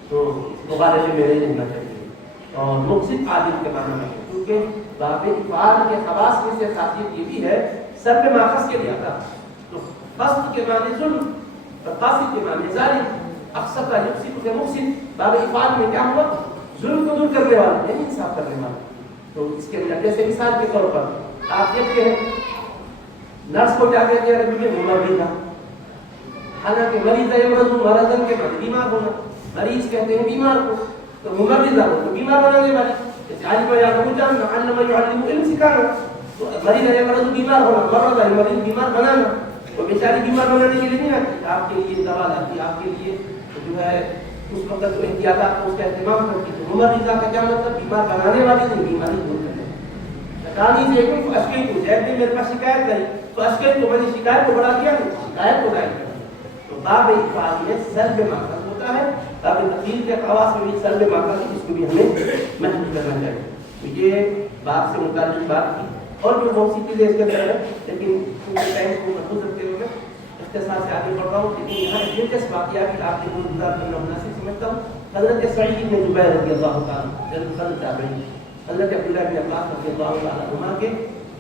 تو اس مغالطے میں نہیں رہنا چاہیے۔ اور مقسط عادل کے معنی میں کیونکہ باب افعال کے خواص میں سے خاصیت یہ بھی ہے سر میں ماخذ کے لیے آتا، تو قصد کے معنی ظلم اور قاصد کے معنی ظالم، اقسط کا یقسط سے مقسط، باب افعال میں کیا ہوا؟ ظلم کو دور کرنے والا یعنی انصاف کرنے والا۔ تو اس کے اندر جیسے مثال کے طور پر آپ دیکھتے ہیں نرس کو کیا کہتے ہیں عربی میں؟ ممرضہ، حالانکہ مریض یمرض مرضاً کے معنی بیمار ہونا، مریض کہتے ہیں بیمار کو، تو ممرضہ کو تو بیمار بنانے والی، جیسے عالم یعلم جاننا، علم یعلم علم سکھانا، تو مریض یمرض بیمار ہونا، مرض مریض بیمار بنانا، وہ بیچاری بیمار بنانے کے لیے نہیں آتی، آپ کے لیے دوا لاتی، آپ کے لیے جو ہے اس وقت جو احتیاطات اس کا اہتمام کرتی تھی. عمر رضا کا کیا مطلب؟ بیمار بنانے والی نہیں، بیماری دور کرنے. شیطانی سے ایک اشکئی کو جیب نے میرے پاس شکایت کری تو اشکئی کو میں نے شکایت کو بڑا کیا نہیں، شکایت کو دائر کیا. تو باب افعال میں سلب ماخذ ہوتا ہے. باب تقدیر کے خواص میں بھی سلب ماخذ ہے، اس کو بھی ہمیں محفوظ کرنا چاہیے. تو یہ باب سے متعلق بات تھی. اور جو بہت سی چیزیں اس کے اندر ہے، لیکن ٹائم کو محفوظ رکھتے ہوئے اختصار سے آگے بڑھ رہا ہوں. لیکن یہاں ایک دلچسپ واقعہ بھی آپ کے گزار کرنا مناسب سمجھتا ہوں. حضرت سعید بن جبیر رضی اللہ تعالیٰ حضرت تابعی، حضرت عبداللہ بن عباس رضی اللہ تعالیٰ عنہ کے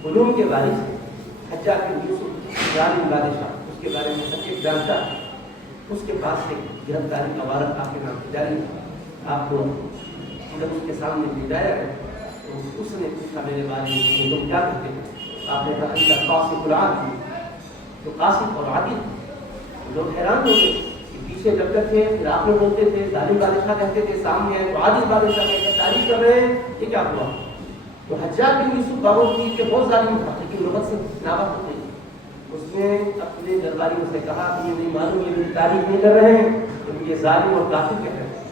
علوم کے وارث حجاج بن یوسف ظالم بادشاہ، اس کے بارے میں سب ایک جانتا ہے. اس کے پاس سے گرفتاری کا وارنٹ آپ کے نام سے جاری تھا. آپ کو جب اس کے سامنے لے جایا ہے تو اس نے پوچھا میرے بارے میں لوگ کیا کہتے ہیں؟ آپ نے کہا اللہ قاسف العادل، جو قاسف اور عادل. لوگ حیران ہو گئے کہ پیچھے جب تک تھے پھر آپ نے بولتے تھے ظالم بادشاہ کہتے تھے، سامنے آئے تو عادل بادشاہ کہتے ہیں، تعریف کر رہے ہیں، یہ کیا ہوا؟ تو حجاج بن یوسف باور کی کہ بہت ظالم تھا لیکن لغت سے ناواقف نہیں. اس نے اپنے درباریوں سے کہا کہ یہ نہیں معلوم یہ میری تعریف نہیں کر رہے ہیں، تو یہ ظالم اور کافر کہہ رہے ہیں.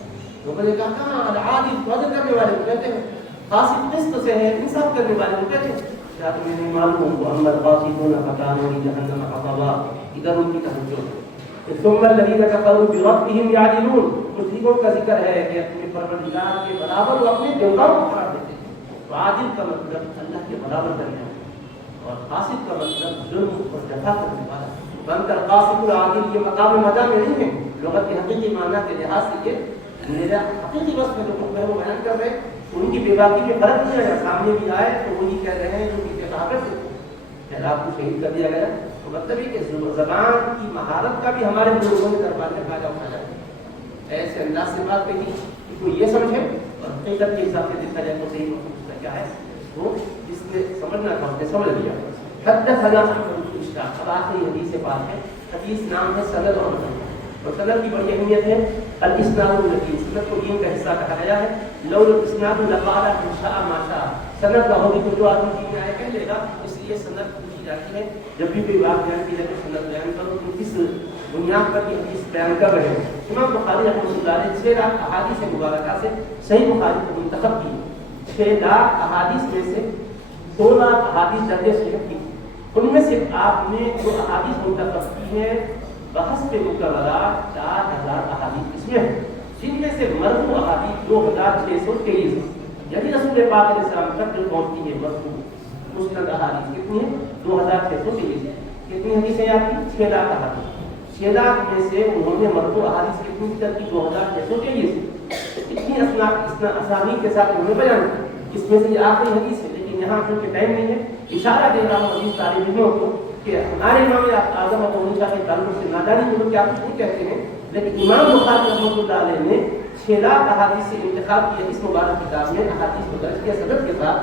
لوگوں نے کہا کہاں العادل عدل کرنے والے کو کہتے ہیں، قاسم قسط سے ہے، انصاف کرنے والے کو کہتے ہیں. کیا تمہیں نہیں معلوم ان کو احمد قاسمون فکانوا جہنم حطبا، ادھر ان کی توجہ ہے. ثم الذين كفروا بربهم يعدلون، مشرکوں کا ذکر ہے کہ اپنے پروردگار کے برابر وہ اپنے دیوتاؤں کو قرار دیتے ہیں. تو عادل کا مطلب اللہ کے برابر کرنا اور قاسد کا مطلب ظلم اور جفا کرنے والا. بنکر قاسد العادل یہ مقام مدح میں نہیں ہے، لغت کے حقیقی معنی کے لحاظ سے یہ میرا حقیقی وصف ہے جو خود وہ بیان کر رہے ہیں. ان کی بے باکی میں فرق نہیں ہے، سامنے بھی آئے تو وہی کہہ رہے ہیں جو پیچھے کہا کرتے تھے. آپ کو شہید کر دیا گیا تو مطلب یہ کہ زبان کی مہارت کا بھی ہمارے بزرگوں نے دربار میں فائدہ اٹھایا ہے. ایسے انداز سے بات کہی کہ کوئی یہ سمجھے اور حقیقت کے حساب سے دیکھا جائے تو صحیح مطلب کیا ہے وہ جس نے سمجھنا تھا اس نے سمجھ لیا. حدثنا احمد بن اشتاق، اب آخری حدیث سے بات ہے. حدیث نام ہے سند اور متن، اور سند کی بڑی اہمیت ہے. الاسناد النبی، سند کو دین کا حصہ کہا گیا ہے. لو الاسناد لقال ان شاء ما شاء، سند نہ ہوگی تو جو آدمی دین میں آئے کہہ لے گا. اس لیے سند پوچھی جاتی ہے جب بھی کوئی بات بیان کی جائے تو سند بیان کرو کہ کس بنیاد پر یہ حدیث بیان کر رہے ہیں. امام بخاری رحمۃ اللہ علیہ 6 لاکھ احادیث مبارکہ سے صحیح بخاری کو منتخب کی. 6 لاکھ احادیث میں سے 2 لاکھ احادیث درج صحت کی. ان میں سے آپ نے جو احادیث منتخب کی ہیں بحث پہ مقررہ 4000 احادیث اس میں ہیں، جن میں سے مرفوع احادیث 2623 یعنی رسول پاک علیہ السلام تک جو پہنچتی ہے مرفوع مسند احادیث کتنی ہے 2623. کتنی حدیثیں یاد کی 6 لاکھ احادیث. 6 لاکھ میں سے انہوں نے مرفوع احادیث کتنی تک کی 2623. اتنی اسانید کے ساتھ انہوں نے بیان کی. اس میں سے یہ آخری حدیث ہے، لیکن یہاں چونکہ ٹائم نہیں ہے اشارہ دے رہا ہوں حدیث طالب علموں کو کہ ہمارے امام اعظم ابو حنیفہ کے تعلق سے نادانی لوگ کیا کچھ نہیں کہتے ہیں، لیکن امام بخاری رحمۃ اللہ علیہ نے 6 لاکھ احادیث سے انتخاب کیا اس مبارک کتاب میں احادیث کو درج کیا سند کے ساتھ.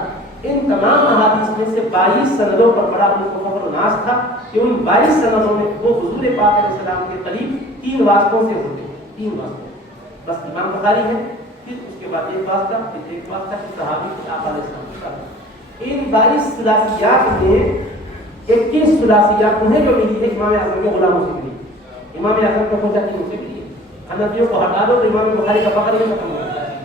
ان تمام احادیث میں سے 22 سندوں پر بڑا ان کو فخر و ناز تھا کہ ان 22 سندوں میں وہ حضور پاک علیہ السلام کے قریب 3 واسطوں سے ہوتے ہیں. 3 واسطے بس امام بخاری ہے، پھر اس کے بعد ایک واسطہ، پھر ایک واسطہ، پھر صحابی، پھر آپ علیہ السلام. ان 22 ثلاثیات میں 21 ثلاثیات انہیں جو ملی ہے امام اعظم کے غلاموں سے ملی. امام اعظم کو پہنچا کہ ان سے ملی ہے. حنفیوں کو ہٹا دو تو امام بخاری کا فخر ہی ختم ہو جاتا ہے.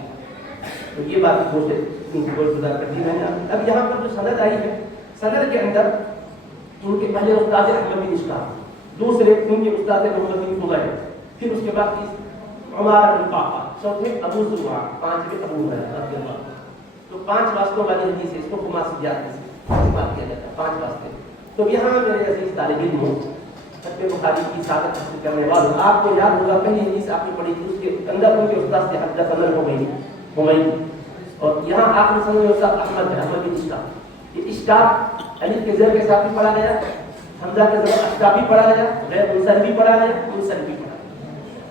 تو یہ بات پوچھتے ان کی کوئی گزار کرتی ہے. اب یہاں پر جو سند آئی ہے، سند کے اندر ان کے پہلے استاد احمد بن اشتاق، دوسرے ان کے استاد محمد بن فضیل، پھر اس کے بعد عمارہ بن قعقاع، چوتھے ابو زرعہ، پانچویں ابو ہریرہ رضی اللہ عنہ. تو 5 واسطوں والی حدیث ہے، اس کو خماسیات میں سے بات کیا جاتا ہے 5 واسطے. تو یہاں میرے عزیز طالب علم فتح بخاری کی سعادت حاصل کرنے والوں آپ کو یاد ہوگا پہلی حدیث آپ نے پڑھی تھی، اس کے اندر ان کے استاد سے حدثنا حمید، اور یہاں آخری سند میں استاد احمد ہے، احمد بن اشتاق. یہ اشتاق الف کے زیر کے ساتھ بھی پڑھا گیا، حمزہ کے زیر اشتاق بھی پڑھا گیا، غیر منصرف بھی پڑھا گیا، منصرف بھی پڑھا گیا.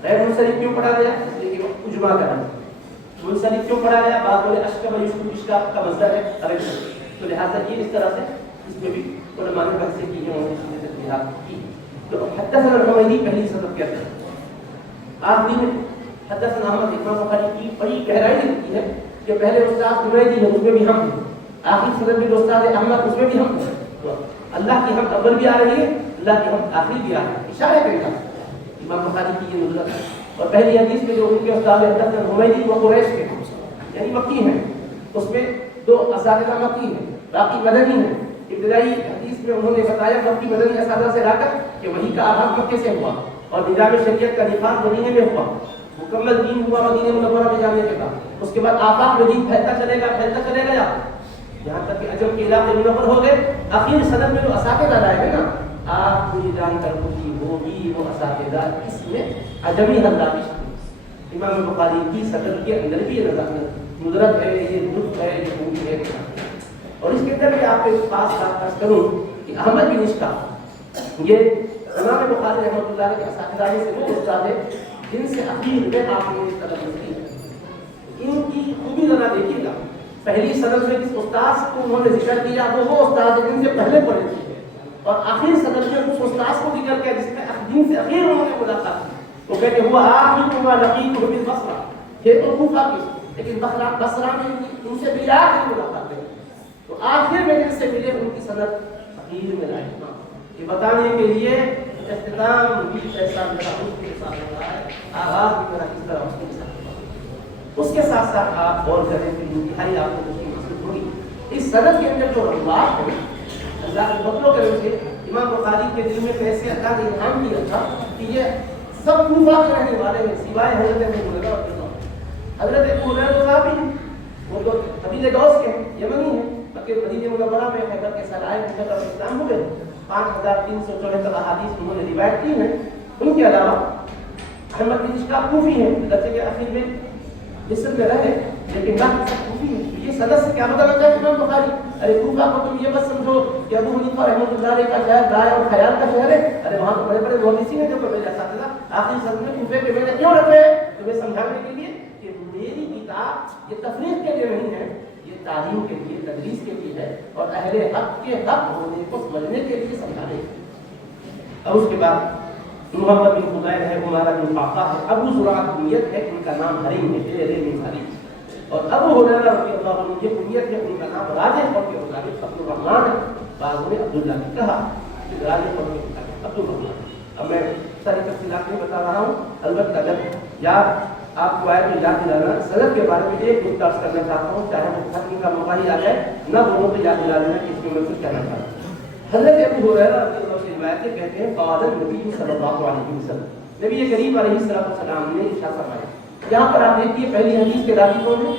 غیر منصرف کیوں پڑھا گیا؟ اس لیے کہ اجماع کا ہے. منصرف کیوں پڑھا گیا؟ بعض بولے اشکب یشکب اشتاق کا مصدر ہے عربی، تو لہٰذا یہ اس طرح سے اس میں بھی علماء نے بحثیں کی ہیں، انہوں نے ترجیحات کی. تو حدثنا الحمیدی پہلی صدر کہتے ہیں. آخری میں حدثنا احمد امام بخاری کی بڑی گہرائی لکھی ہے کہ پہلے استاد حمیدی ہے، اس میں بھی ہم ہیں. آخری صدر میں جو استاد احمد اس میں بھی ہم ہیں. تو اللہ کی ہم اول بھی آ رہی ہے، اللہ کی ہم آخری بھی آ رہی ہے. اشارہ کرے گا امام بخاری کی یہ نزلت اور پہلی حدیث میں جو ان کے استاد حضرت حمیدی وہ قریش کے یعنی مکی ہیں، اس میں 2 اساتذہ مکی ہیں، باقی مدنی ہیں۔ ابتدائی حدیث میں انہوں نے بتایا مکی مدنی اساتذہ سے لا کر کہ وہی کا آغاز مکے سے ہوا اور نظام شریعت کا نفاذ مدینے میں ہوا، مکمل دین ہوا مدینہ منورہ میں جانے کے بعد۔ اس کے بعد آفاق میں دین پھیلتا چلے گیا یہاں تک کہ عجم کے علاقے منور ہو گئے۔ آخر صدر میں جو اساتذہ لائے ہیں نا، آپ مجھے جان کر خوشی ہوگی وہ اساتذہ اس میں عجمی حضرات شامل۔ امام بخاری کی صدر کے اندر بھی یہ ندرت ہے، یہ لطف ہے، یہ خوبی ہے۔ اور اس کے اندر بھی آپ کے پاس بات کروں کہ احمد بن اشتاق یہ امام بخاری رحمۃ اللہ علیہ کے اساتذہ سے وہ استاد ہے جن سے اخیر میں آپ نے اس طرح کی ان کی خوبی ذرا دیکھیے گا۔ پہلی صدر میں جس استاد کو انہوں نے ذکر کیا وہ استاد ہے جن سے پہلے پڑھے تھے، اور آخری صدر میں اس استاد کو ذکر کیا جس میں جن سے اخیر انہوں نے ملاقات کی۔ وہ کہتے ہوا آخر ما لقیت بالبصرہ، یہ تو کوفہ کی لیکن بصرہ میں ان سے بھی آخری ملاقات ہے، تو آخر میں جن سے ملے ان کی صدر اخیر میں لائے۔ یہ بتانے کے لیے اختتام بھی ایسا میرا اس کے ساتھ ہوا ہے، آغاز بھی میرا اس طرح اس کے ساتھ ہوا ہے۔ اس کے ساتھ ساتھ آپ غور کریں کہ انتہائی آپ کو خوشی محسوس ہوگی اس صدر کے اندر جو اللہ ہے، اللہ کے بطلوں کے سے امام بخاری کے دل میں کیسے اللہ نے انعام کیا تھا کہ یہ سب کوفہ کے رہنے والے ہیں سوائے حضرت ابو ہریرہ رضی اللہ عنہ۔ حضرت ابو ہریرہ صاحب ہی وہ تو قبیلہ دوس کے ہیں، یمنی ہیں، مکہ مدینہ منورہ میں خیبر کے سرائے میں جب اسلام ہو گئے 5374 احادیث انہوں نے روایت کی ہیں۔ ان کے علاوہ احمد بن اشتاق کوفی ہیں، درجے کے اخیر میں مصر میں رہے لیکن باقی سب کوفی ہیں۔ یہ صدر سے کیا بتانا چاہتے ہیں امام بخاری؟ ارے کوفہ کو تم یہ بس سمجھو کہ ابو حنیفہ رحمۃ اللہ علیہ کا شہر رائے اور خیال کا شہر ہے، ارے وہاں تو بڑے بڑے محدثین ہیں جو کہ میرے اساتذہ آخری صدر میں کوفے کے میں نے کیوں رکھے تمہیں سمجھانے کے لیے کہ میری کتاب یہ تفریح کے لیے نہیں ہے، یہ تعلیم کے لیے تدریس کے لیے ہے اور اہل حق کے حق ہونے کو سمجھنے کے لیے سمجھانے کے لیے۔ اور اس کے بعد محمد بن خدیر ہے، عمارہ بن قعقاع ہے، ابو زرعہ کنیت ہے، ان کا نام حریم ہے، حریم۔ اور ابو ہریرہ رضی اللہ عنہ یہ کنیت ہے، ان کا نام راجح قول کے مطابق عبد الرحمن ہے، بعضوں نے عبداللہ بھی کہا، راجح قول کے مطابق عبد الرحمن۔ اب میں ساری تفصیلات نہیں بتا رہا ہوں، البتہ جب یاد آپ کو آئے تو یاد دلانا سند کے بارے میں ایک نقطہ عرض کرنا چاہتا ہوں، چاہے وہ ختم کا موقع ہی آ جائے نہ دونوں کو یاد دلا دینا کہ اس میں کچھ کہنا چاہتا ہوں۔ حضرت ابو ہریرہ رضی اللہ عنہ کی روایت کہتے ہیں قال النبی صلی اللہ علیہ وسلم، نبی کریم علیہ السلام نے ارشاد فرمایا۔ یہاں پر آپ دیکھیے پہلی حدیث کے راوی کون ہیں؟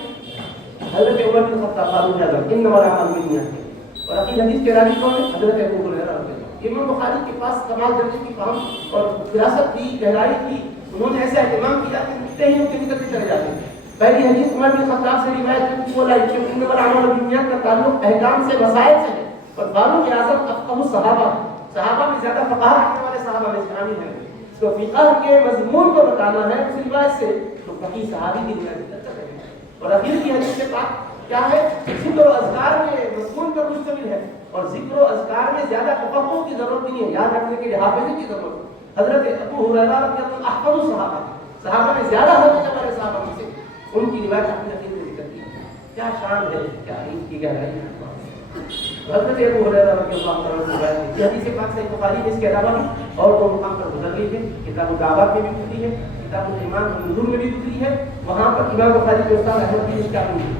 حضرت عمر بن خطاب فاروق اعظم، انما الاعمال بالنیات، اور اخیر حدیث کے راوی کون ہیں؟ حضرت ابو ہریرہ رضی اللہ عنہ۔ امام بخاری کے پاس کمال درجے کی فہم اور فراست کی، گہرائی کی، انہوں نے ایسا اہتمام کیا کہ نکتے ہی ان کے نکلتے چلے جاتے ہیں۔ پہلی حدیث عمر بن خطاب سے روایت وہ لائی کہ انما الاعمال بالنیات کا تعلق احکام سے، مسائل سے ہے، اور فاروق اعظم افقہ الصحابہ، صحابہ میں زیادہ فقہ رکھنے والے صحابہ میں شامل ہیں، تو فقہ کے مضمون کو بتانا ہے اس روایت سے، تو فقیہ صحابی کی روایت کرتے ہیں۔ اور اخیر کی حدیث سے پاک کیا ہے؟ ذکر و اذکار میں مضمون پر مشتمل ہے، اور ذکر و اذکار میں زیادہ تفقہ کی ضرورت نہیں ہے، یاد رکھنے کے لیے حافظی کی ضرورت ہے۔ حضرت ابو ہریرہ رضی اللہ عنہ احفظ الصحابہ، صحابہ میں زیادہ حفظ والے صحابہ میں سے، ان کی روایت اپنے اخیر میں ذکر کی ہے۔ کیا شان ہے، کیا ان کی گہرائی ہے۔ حضرت ابو ہریرہ رضی اللہ عنہ کی روایت ہے، یہ حدیث پاک صحیح بخاری میں اس کے علاوہ بھی اور دو مقام پر گزر گئی ہے، کتاب الدعوات میں بھی گزری ہے، کتاب الایمان والنذور میں بھی گزری ہے۔ وہاں پر امام بخاری کے استاد احمد بن اشتاق نے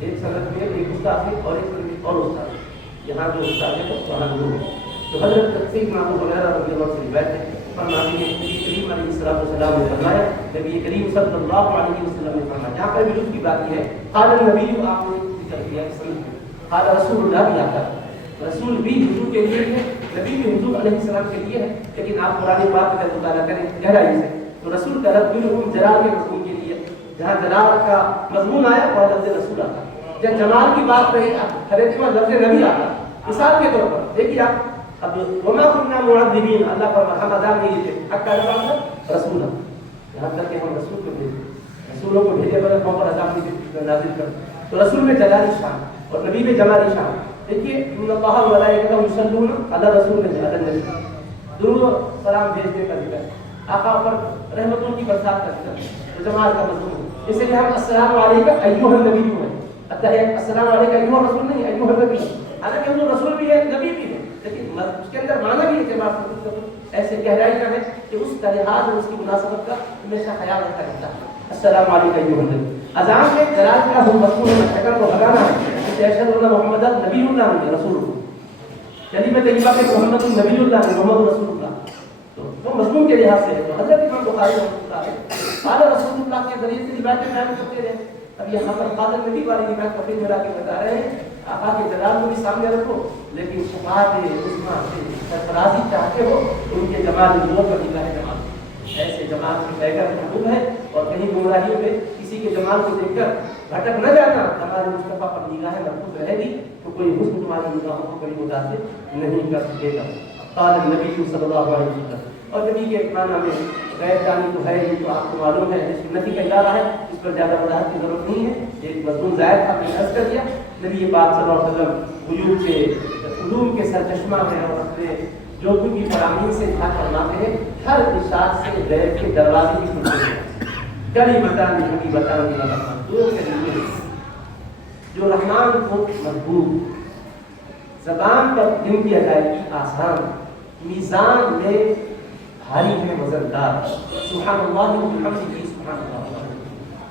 ایک سند میں ایک استاد ہے اور ایک سند اور استاد ہے، یہاں جو استاد ہے وہاں ضرور ہے۔ تو حضرت امام ابو ہریرہ رضی اللہ عنہ سے روایت ہے، فرماتے ہیں کہ نبی کریم علیہ السلام نے فرمایا، نبی کریم صلی اللہ علیہ وسلم نے فرمایا، جہاں پر بھی لطف کی بات ہے، قال النبی، آپ نے ذکر کیا قال رسول اللہ بھی آتا ہے، رسول بھی حضور کے لیے ہے، نبی بھی حضور علیہ السلام کے لیے ہے، لیکن آپ قرآن پاک کا مطالعہ کریں گہرائی سے تو رسول کا لفظ بالعموم جلال کے مضمون کے لیے، جہاں جلال کا مضمون آیا اور لفظ رسول آتا، جب جمال کی بات رہی حضرت میں لفظ نبی آتا۔ مثال کے طور پر دیکھیے آپ، اب وما كنا معذبین، اللہ پر ہم عذاب نہیں دیتے حتی نبعث رسولا، یہاں تک کہ ہم رسول کو بھیجے، رسولوں کو بھیجے بغیر قوم پر عذاب نہیں نازل کرتے۔ تو رسول میں جلالی شان اور نبی میں جمالی شان۔ دیکھیے ان اللہ و ملائکتہ یصلون علی رسول علی النبی، درود و سلام بھیجنے کا ذکر، آقا پر رحمتوں کی برسات کا ذکر، جمال کا مضمون، اس لیے ہم السلام علیکم ایھا النبی ہے، السلام علیکم ایھا رسول نہیں، ایھا النبی، حالانکہ ہم رسول بھی ہے نبی بھی ہے، لیکن اس کے اندر معنی بھی اعتبار سے ایسے گہرائی نہ ہے کہ اس کا لحاظ اور اس کی مناسبت کا ہمیشہ خیال رکھا جاتا ہے. السلام علیکم ایھا النبی. اذان میں جلال کا ہم مضمون شکل کو لگانا ہے کہ اشہد ان محمد نبی اللہ رسول اللہ. کلمہ طیبہ کے محمد نبی اللہ محمد رسول اللہ تو وہ مضمون کے لحاظ سے ہے. تو حضرت امام بخاری رحمۃ اللہ علیہ قال رسول اللہ کے ذریعے سے روایتیں بیان کرتے رہے. اب یہاں پر قال نبی والی روایت کو پھر ملا کے بتا رہے ہیں. آقا کے جلال کو بھی سامنے رکھو لیکن شفاعت عظمیٰ سے سرفرازی چاہتے ہو ان کے جمال نبوت پر نگاہ جمال ایسے جمال کے لے کر محبوب ہے. اور کہیں گمراہیوں میں کسی کے جمال کو دیکھ کر بھٹک نہ جانا. ہمارے مصطفیٰ پر نگاہ محفوظ رہے گی تو کوئی حسن تمہاری نگاہوں کو کوئی متاثر نہیں کر سکے گا. قال النبی صلی اللہ علیہ وسلم. اور نبی کے معنی میں غیر جانی تو ہے یہ تو آپ کو معلوم ہے سنتی کا ادارہ ہے اس پر زیادہ وضاحت کی ضرورت نہیں ہے. ایک مضمون زائد آپ نے عرض کر دیا. نبی پاک صلی اللہ علیہ وسلم وجود سے علوم کے سرچشمہ ہیں اور اپنے جو کچھ بھی فرامین سے اظہار فرماتے ہیں ہر ارشاد سے غیر کے دروازے بھی کھلتے ہیں. کلمتان حبیبتان الی الرحمن. دو کلمے جو رحمان کو محبوب زبان پر جن کی ادائیگی آسان میزان میں بھاری ہے وزندار. سبحان اللہ وبحمدہ سبحان اللہ.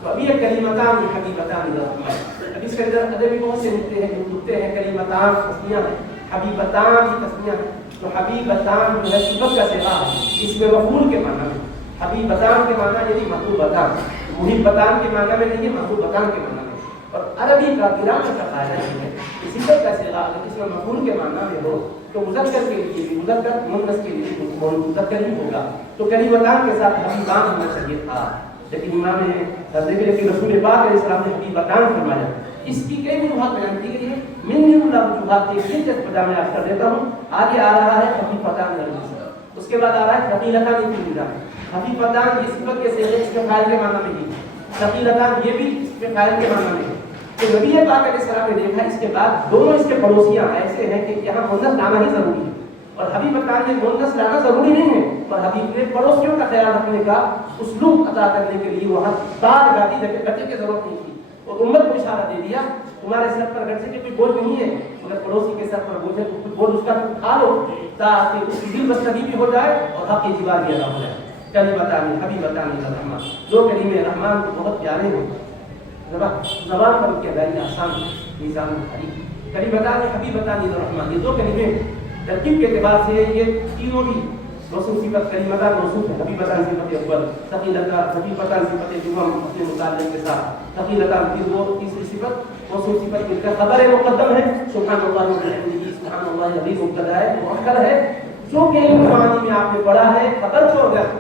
تو ابھی یہ کلمتان حبیبتان الی الرحمن. اب اس کے اندر ادبی بہت سے نکتے ہیں جو نکتے ہیں. کلمتان تسنیہ ہے حبیبتان بھی تسنیہ ہے. تو حبیبتان جو ہے صفت کا صیغہ ہے اس میں مفعول کے معنی میں. حبیبتان کے معنی یعنی محبوبتان. محبتان کے معنی میں نہیں ہے محبوبتان کے معنی میں. اور عربی کا گرامر کا قاعدہ یہ ہے کہ صفت کا صیغہ اگر اس میں مفعول کے معنی میں ہو تو مذکر کے لیے بھی مذکر مؤنث کے لیے مذکر ہی ہوگا. تو کلمتان کے ساتھ حبیبان ہونا چاہیے تھا لیکن امام حضرت رسول پاک علیہ السلام نے حبیبتان فرمایا. اس کی کئی وجوہات بیان کی گئی ہے. من وجوہات ایک بجا میں آپ کر دیتا ہوں. آگے آ رہا ہے حبیبتان اس کے بعد آ رہا ہے ثقیلتان کی وجہ. حبیبتان یہ صفت کے صیغے اس کے فاعل کے معنی میں ہی. ثقیلتان یہ بھی اس کے فاعل کے معنی میں ہے. تو نبی پاک علیہ السلام نے دیکھا اس کے بعد دونوں اس کے پڑوسیاں ایسے ہیں کہ یہاں مؤنث لانا ہی ضروری ہے. اور حبیبتان میں مؤنث لانا ضروری نہیں ہے اور حبیب نے پڑوسیوں کا خیال رکھنے کا اسلوب عطا کرنے کے لیے وہاں بار گاڑی لگے بچے کی ضرورت نہیں تھی. اور امت کو اشارہ دے دیا تمہارے سر پر گھر سے کوئی بوجھ نہیں ہے مگر پڑوسی کے سر پر بوجھ ہے تو بوجھ اس کا اٹھا لو تاکہ اس کی دل بستگی بھی ہو جائے اور حق کی دیوار بھی ادا ہو جائے. کلمتان حبیبتان الی الرحمن. دو کلمے رحمان کو بہت پیارے ہیں. زبان پر ان کی ادائیگی آسان ہے میزان بھاری. کلمتان حبیبتان الی الرحمن. یہ دو کلمے ترکیب کے اعتبار سے یہ تینوں بھی موصوف صفت کلمتان موصوف ہے. حبیبتان صفت اول ثقیلتان حبیبتان صفت دوم اپنے متعلق کے ساتھ ثقیلتان کی وہ تیسری صفت موصوف صفت ان کا خبر مقدم ہے. سبحان اللہ وبحمدہ سبحان اللہ العظیم مبتدا ہے مؤخر ہے. جو کہ علم معانی میں آپ نے پڑھا ہے خبر کو اگر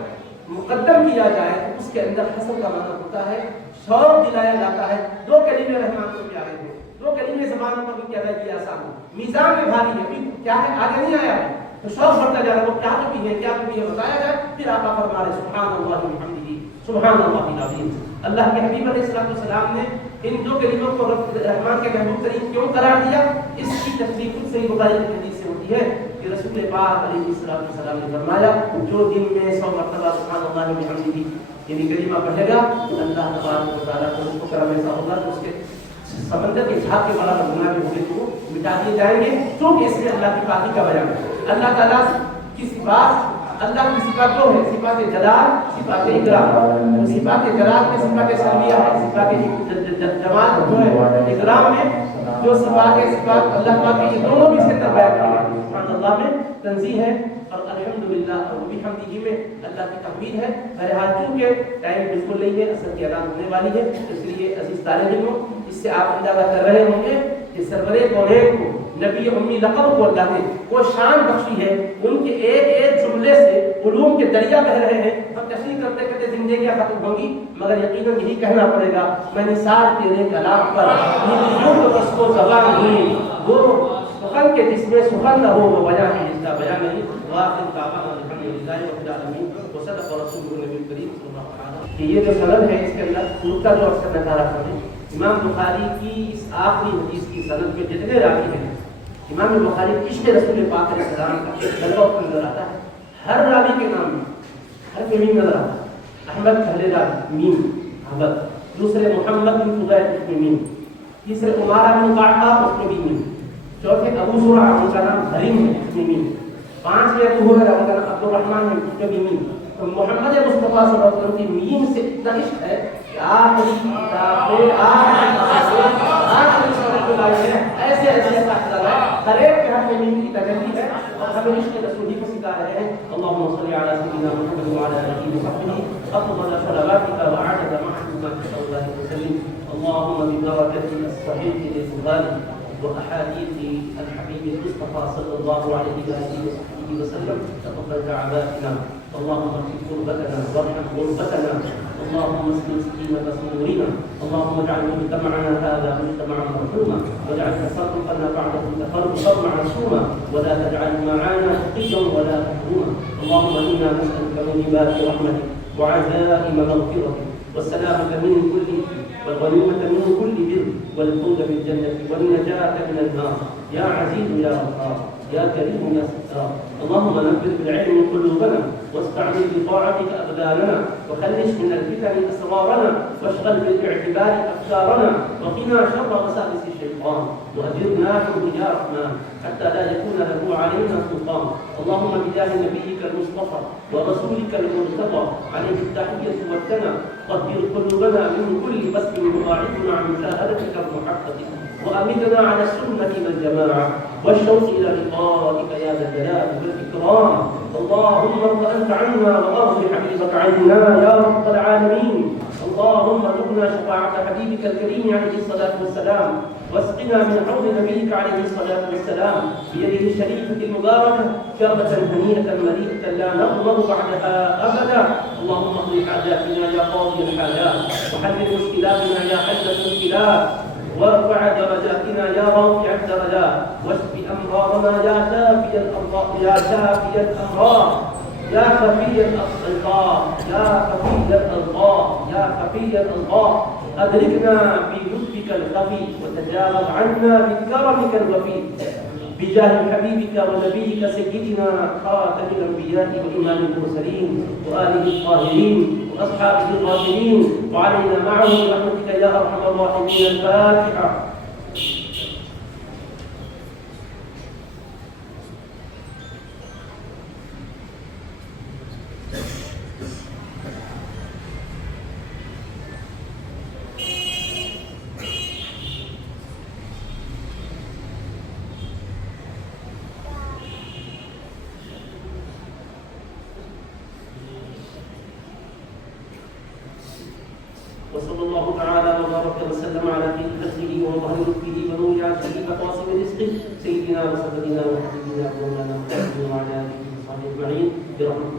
مقدم کیا جائے تو اس کے اندر حسن کا معنی ہوتا ہے شوق دلایا جاتا ہے. دو کلمے رحمان کو پیارے ہیں. دو کلمے زبان پر بھی کیا ہے آسان ہے میزان میں بھاری ہے. ابھی کیا ہے آگے نہیں آیا ہے تو شوق بڑھتا جا رہا ہے وہ کیا تو بھی ہے کیا تو بھی ہے بتایا جائے پھر آپ فرما رہے سبحان اللہ وبحمدہ سبحان اللہ العظیم. اللہ کے حبیب علیہ السلام نے ان دو کلموں کو رحمان کے محبوب ترین کیوں قرار دیا اس کی تفسیر خود صحیح بخاری کی حدیث سے ہوتی ہے کہ رسول پاک علیہ السلام نے فرمایا جو دن میں 100 مرتبہ سبحان اللہ وبحمدہ یعنی کلمہ پڑھے گا اللہ تبارک و تعالیٰ کو اس کو کرم ایسا ہوگا کہ اس کے سمندر کے جھاگ کے بڑا گناہ بھی ہوگے تو مٹا دیے جائیں گے. کیونکہ اس میں اللہ کی پاکی کا بیان ہے. اللہ تعالیٰ کی صفات اللہ کی صفات جو ہے صفات جلال صفات اکرام. صفات جلال میں صفات سلبیہ ہے صفات جمال جو ہے اکرام میں جو صفات اللہ پاک کی دونوں بھی اس کے اندر بیان کی ہے. سبحان اللہ میں تنزیہ ہے اور الحمدللہ اور بحمدہ میں اللہ کی تحمید ہے. بہرحال چونکہ ٹائم بالکل نہیں ہے اثر کی اذان ہونے والی ہے اس لیے عزیز طالب علموں اس سے آپ اندازہ کر رہے ہوں گے کہ سرور کونین کو نبی امی لقب کو اللہ نے وہ شان بخشی ہے. ان کے ایک ایک جملے سے علوم کے دریا بہ رہے ہیں. ہم تشریح کرتے کرتے زندگیاں ختم ہوں گی مگر یقیناً یہی کہنا پڑے گا میں نثار تیرے کلام پر اس کو زبان نہیں وہ سخن کے جس میں سخن نہ ہو وہ بیان ہے جس کا بیان نہیں. واخر دعوانا الحمدللہ رب العالمین وصدق رسولہ نبی کریم صلی اللہ علیہ وسلم. کہ یہ جو سند ہے اس کے اندر نقطہ جو اکثر نظر رکھتے ہیں امام بخاری کی اس آخری حدیث کی سند میں جتنے راوی ہیں امام بخاری عشق رسول پاک علیہ السلام کا ایک جلوہ نظر آتا ہے. ہر راوی کے نام میں ہر میں میم نظر آتا ہے. احمد پہلے راوی میم احمد, دوسرے محمد بن فضیل اس میں میم, تیسرے عمارہ بن قعقاع اس میں بھی میم, چوتھے ابو زرعہ ان کا نام حریم ہے اس میں میم, 5 ya Abu Hurairah dan Abdurrahman bin Tamim. محمد مصطفیٰ صلی اللہ علیہ وسلم کی میم سے اتنا عشق ہے کہ آخری کتاب میں آخری صورت میں آئی ہے ایسے احساس ہے ہر ایک کے حق میں میم کی تجلی ہے اور ہمیں عشق رسول ہی کو سکھا رہے ہیں. اللهم صل على سيدنا محمد وعلى آله وصحبه أفضل صلواتك وعدد محبوبك صلى الله عليه وسلم. اللهم ببركة الصحيح للبخاري وأحاديث الحبيب المصطفى صلى الله عليه وآله وسلم تقبل دعواتنا. اللهم اغفر قربتنا وارحم غربتنا. اللهم اسلم سكينة صدورنا. اللهم اجعل مجتمعنا هذا مجتمعا مرحوما واجعل تفرقنا بعده تفرقا معصوما ولا تجعل معانا شقيا ولا محروما. اللهم انا نسألك موجبات رحمتك وعزائم مغفرتك والسلامة من كل والغنيمة من كل بر والفوز بالجنة والنجاة من النار. يا عزيز يا غفار يا كريم يا ستار. اللهم نبذ بالعلم قلوبنا واستعمل بطاعتك أبداننا وخلص من الفتن أسرارنا واشغل بالاعتبار أفكارنا وقنا شر وسائس الشيطان وأجرنا منه يا رحمن حتى لا يكون له علينا سلطان. اللهم بجاه نبيك المصطفى ورسولك المرتضى عليه التحية والثناء طهر قلوبنا من كل بسم يباعدنا عن مشاهدتك المحققة وأمدنا على السنة والجماعة والشوق إلى لقائك يا ذا الجلال والإكرام. اللهم ارض أنت عنا وارض حبيبك عنا يا رب العالمين. اللهم ارزقنا شفاعة حبيبك الكريم عليه الصلاة والسلام واسقنا من حوض نبيك عليه الصلاة والسلام بيده الشريفة المباركة شربة هنيئة مريئة لا نظمأ بعدها أبدا. اللهم اقض حاجاتنا يا قاضي الحاجات وحل مشكلاتنا يا حل المشكلات وارفع درجاتنا يا رافع الدرجات واشف امراضنا يا شافي الامراض يا شافي الامراض يا خفي الالقاب يا خفي الالقاب يا خفي الالقاب. ادركنا بلطفك الخفي وتجاوز عنا بكرمك الوفي بجاه حبيبك ونبيك سيدنا خاتم الانبياء وامام المرسلين واله الطاهرين واصحابه الراشدين وعلينا معهم برحمتك يا ارحم الراحمين. الفاتحه. وصلى الله تعالى وبارك وسلم على خير خلقه وظهر لطفه ونور عرشه وقاسم رزقه سيدنا وسيدنا وحبيبنا ومولانا محمد وعلى اله وصحبه اجمعين برحمته